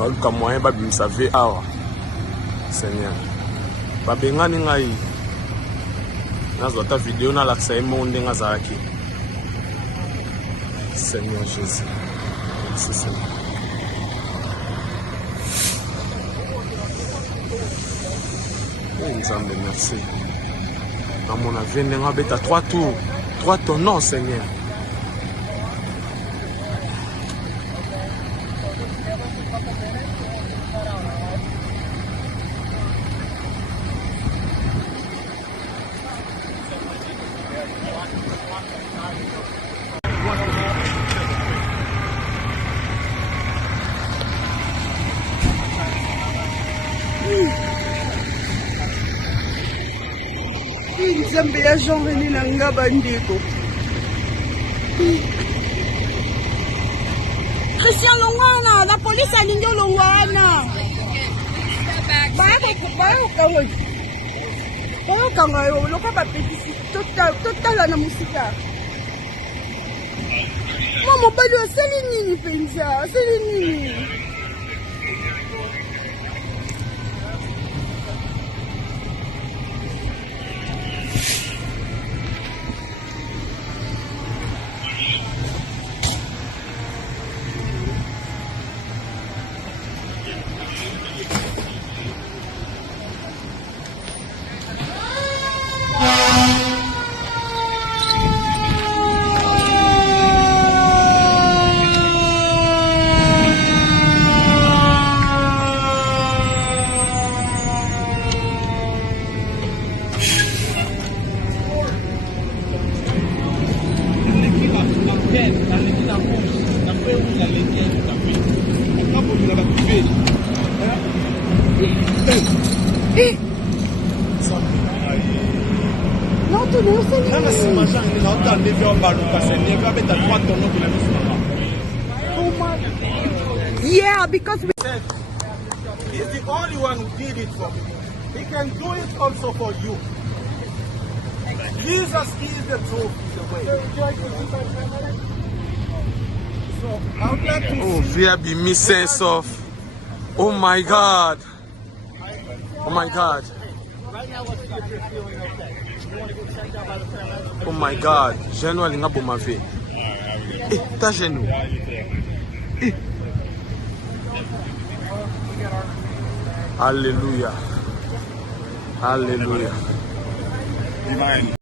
Baluka moyen babimisa ve awa. Seigneur. Babengani ngai. Nazwa ta vidéo na lakisa ye mo ndenge azalaki. Seigneur Jésus. Merci Seigneur. Oh Nzambe, merci. À mon avis, on a bêta 3 tours. 3 tours, non Seigneur. Nzambe ya Jean-René Nanga bandeko. Christian Longwana, la police a lingo Longwana. Kanga yo loka ba petisi total na musika. Mama bali oseli nini penza? Oseli nini? Yeah, because he's the only one who did it for me. He can do it also for you. Jesus is the truth, the way. So I would like to Oh, there be me sense of. Oh my God. Oh my God. Oh my God. Genou alinga bomave. Ta genou. Alléluia. Alléluia.